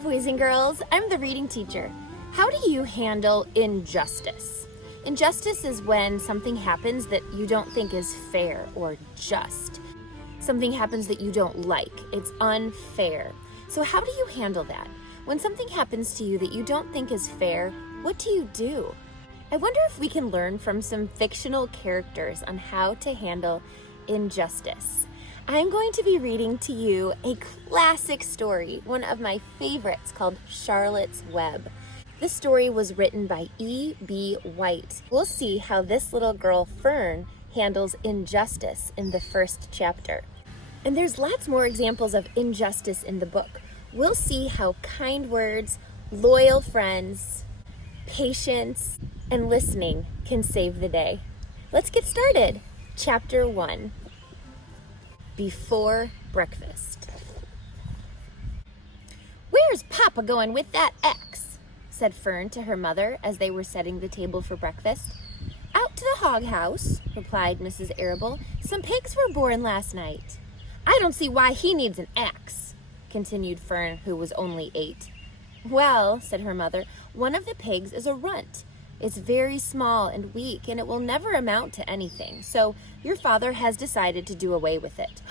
boys and girls. I'm the reading teacher. How do you handle injustice? Injustice is when something happens that you don't think is fair or just. Something happens that you don't like. It's unfair. So how do you handle that? When something happens to you that you don't think is fair, what do you do? I wonder if we can learn from some fictional characters on how to handle injustice. I'm going to be reading to you a classic story, one of my favorites, called Charlotte's Web. This story was written by E.B. White. We'll see how this little girl, Fern, handles injustice in the first chapter. And there's lots more examples of injustice in the book. We'll see how kind words, loyal friends, patience, and listening can save the day. Let's get started. Chapter 1. Before breakfast. "Where's Papa going with that axe?" said Fern to her mother as they were setting the table for breakfast. "Out to the hog house," replied Mrs. Arable. "Some pigs were born last night." "I don't see why he needs an axe," continued Fern, who was only 8. "Well," said her mother, "one of the pigs is a runt. It's very small and weak, and it will never amount to anything. So your father has decided to do away with it."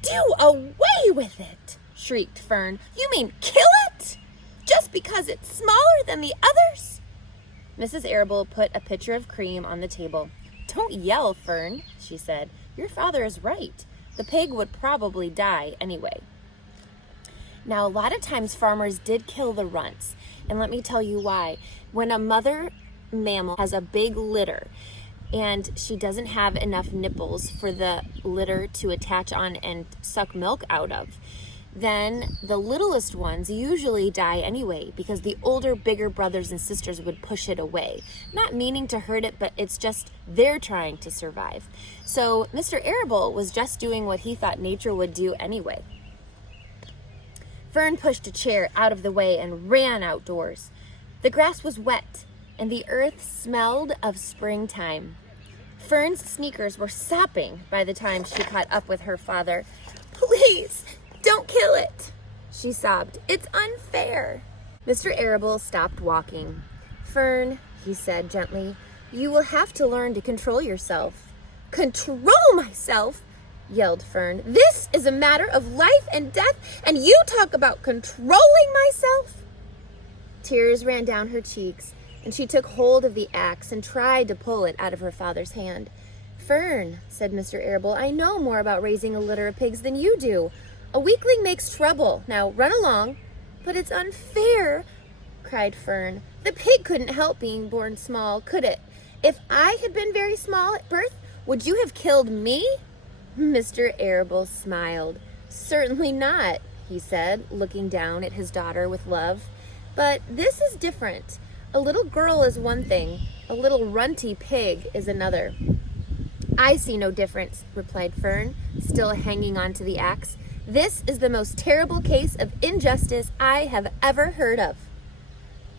"Do away with it?" shrieked Fern. "You mean kill it? Just because it's smaller than the others?" Mrs. Arable put a pitcher of cream on the table. "Don't yell, Fern," she said. "Your father is right. The pig would probably die anyway." Now, a lot of times farmers did kill the runts, and let me tell you why. When a mother mammal has a big litter and she doesn't have enough nipples for the litter to attach on and suck milk out of, then the littlest ones usually die anyway because the older, bigger brothers and sisters would push it away. Not meaning to hurt it, but it's just they're trying to survive. So Mr. Arable was just doing what he thought nature would do anyway. Fern pushed a chair out of the way and ran outdoors. The grass was wet, and the earth smelled of springtime. Fern's sneakers were sopping by the time she caught up with her father. "Please, don't kill it," she sobbed. "It's unfair." Mr. Arable stopped walking. "Fern," he said gently, "you will have to learn to control yourself." "Control myself?" yelled Fern. "This is a matter of life and death, and you talk about controlling myself?" Tears ran down her cheeks, and she took hold of the axe and tried to pull it out of her father's hand. "Fern," said Mr. Arable, "I know more about raising a litter of pigs than you do. A weakling makes trouble. Now run along." "But it's unfair," cried Fern. "The pig couldn't help being born small, could it? If I had been very small at birth, would you have killed me?" Mr. Arable smiled. "Certainly not," he said, looking down at his daughter with love. "But this is different. A little girl is one thing, a little runty pig is another." "I see no difference," replied Fern, still hanging on to the axe. "This is the most terrible case of injustice I have ever heard of."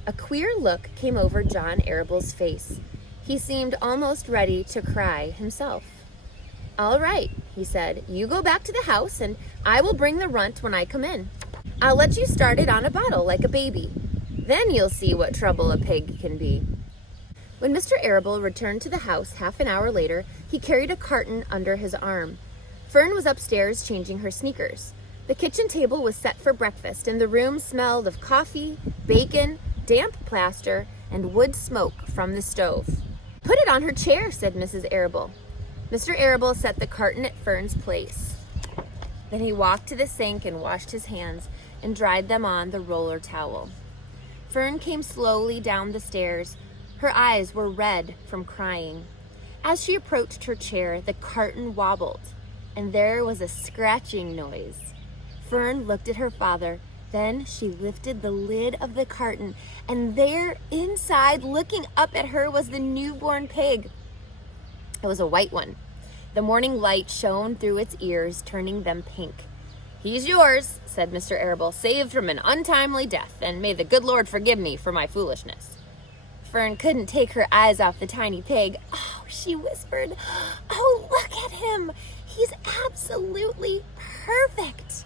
A queer look came over John Arable's face. He seemed almost ready to cry himself. "All right," he said, "you go back to the house and I will bring the runt when I come in. I'll let you start it on a bottle like a baby. Then you'll see what trouble a pig can be." When Mr. Arable returned to the house half an hour later, he carried a carton under his arm. Fern was upstairs changing her sneakers. The kitchen table was set for breakfast, and the room smelled of coffee, bacon, damp plaster, and wood smoke from the stove. "Put it on her chair," said Mrs. Arable. Mr. Arable set the carton at Fern's place. Then he walked to the sink and washed his hands and dried them on the roller towel. Fern came slowly down the stairs. Her eyes were red from crying. As she approached her chair, the carton wobbled, and there was a scratching noise. Fern looked at her father. Then she lifted the lid of the carton, and there, inside, looking up at her, was the newborn pig. It was a white one. The morning light shone through its ears, turning them pink. "He's yours," said Mr. Arable, "saved from an untimely death, and may the good Lord forgive me for my foolishness." Fern couldn't take her eyes off the tiny pig. "Oh," she whispered, "oh, look at him. He's absolutely perfect."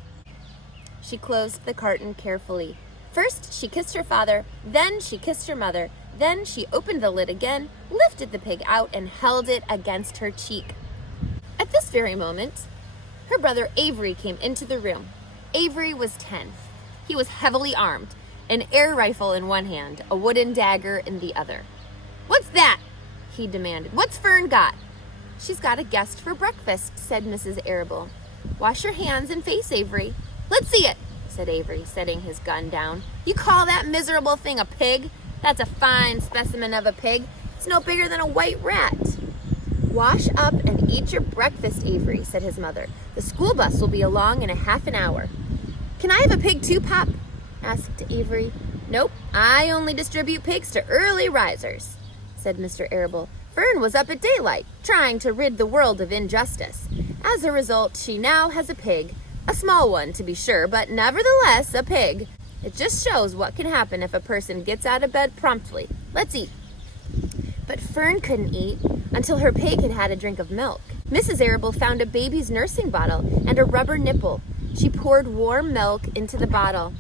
She closed the carton carefully. First, she kissed her father, then she kissed her mother, then she opened the lid again, lifted the pig out, and held it against her cheek. At this very moment, her brother Avery came into the room. Avery was 10. He was heavily armed, an air rifle in one hand, a wooden dagger in the other. "What's that?" he demanded. "What's Fern got?" "She's got a guest for breakfast," said Mrs. Arable. "Wash your hands and face, Avery." "Let's see it," said Avery, setting his gun down. "You call that miserable thing a pig? That's a fine specimen of a pig. It's no bigger than a white rat." "Wash up and eat your breakfast, Avery," said his mother. "The school bus will be along in a half an hour." "Can I have a pig too, Pop?" asked Avery. "Nope, I only distribute pigs to early risers," said Mr. Arable. "Fern was up at daylight, trying to rid the world of injustice. As a result, she now has a pig. A small one, to be sure, but nevertheless a pig. It just shows what can happen if a person gets out of bed promptly. Let's eat." But Fern couldn't eat until her pig had had a drink of milk. Mrs. Arable found a baby's nursing bottle and a rubber nipple. She poured warm milk into the bottle,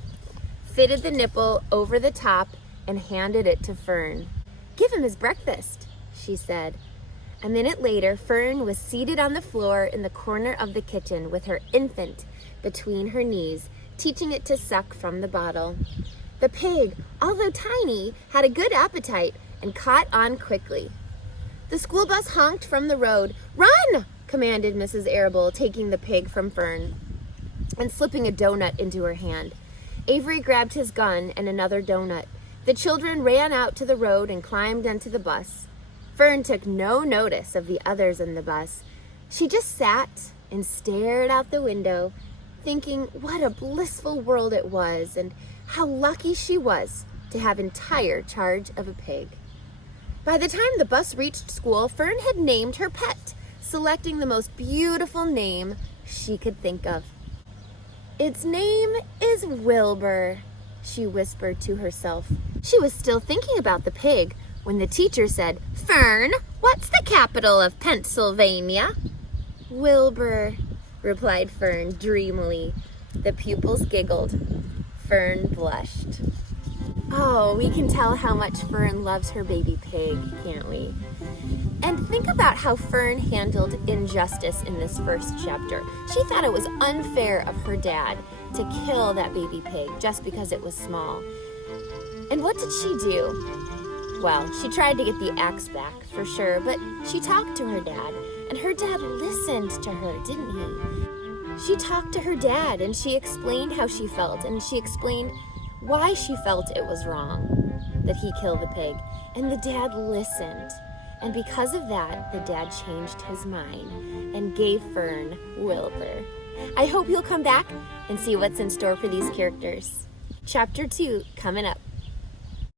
fitted the nipple over the top, and handed it to Fern. "Give him his breakfast," she said. A minute later, Fern was seated on the floor in the corner of the kitchen with her infant between her knees, teaching it to suck from the bottle. The pig, although tiny, had a good appetite and caught on quickly. The school bus honked from the road. "Run!" commanded Mrs. Arable, taking the pig from Fern and slipping a donut into her hand. Avery grabbed his gun and another donut. The children ran out to the road and climbed into the bus. Fern took no notice of the others in the bus. She just sat and stared out the window, thinking what a blissful world it was and how lucky she was to have entire charge of a pig. By the time the bus reached school, Fern had named her pet, selecting the most beautiful name she could think of. "Its name is Wilbur," she whispered to herself. She was still thinking about the pig when the teacher said, "Fern, what's the capital of Pennsylvania?" "Wilbur," replied Fern dreamily. The pupils giggled. Fern blushed. Oh, we can tell how much Fern loves her baby pig, can't we? And think about how Fern handled injustice in this first chapter. She thought it was unfair of her dad to kill that baby pig just because it was small. And what did she do? Well, she tried to get the axe back, for sure, but she talked to her dad, and her dad listened to her, didn't he? She talked to her dad, and she explained how she felt, and she explained why she felt it was wrong that he kill the pig, and the dad listened. And because of that, the dad changed his mind and gave Fern Wilbur. I hope you'll come back and see what's in store for these characters. Chapter 2 coming up.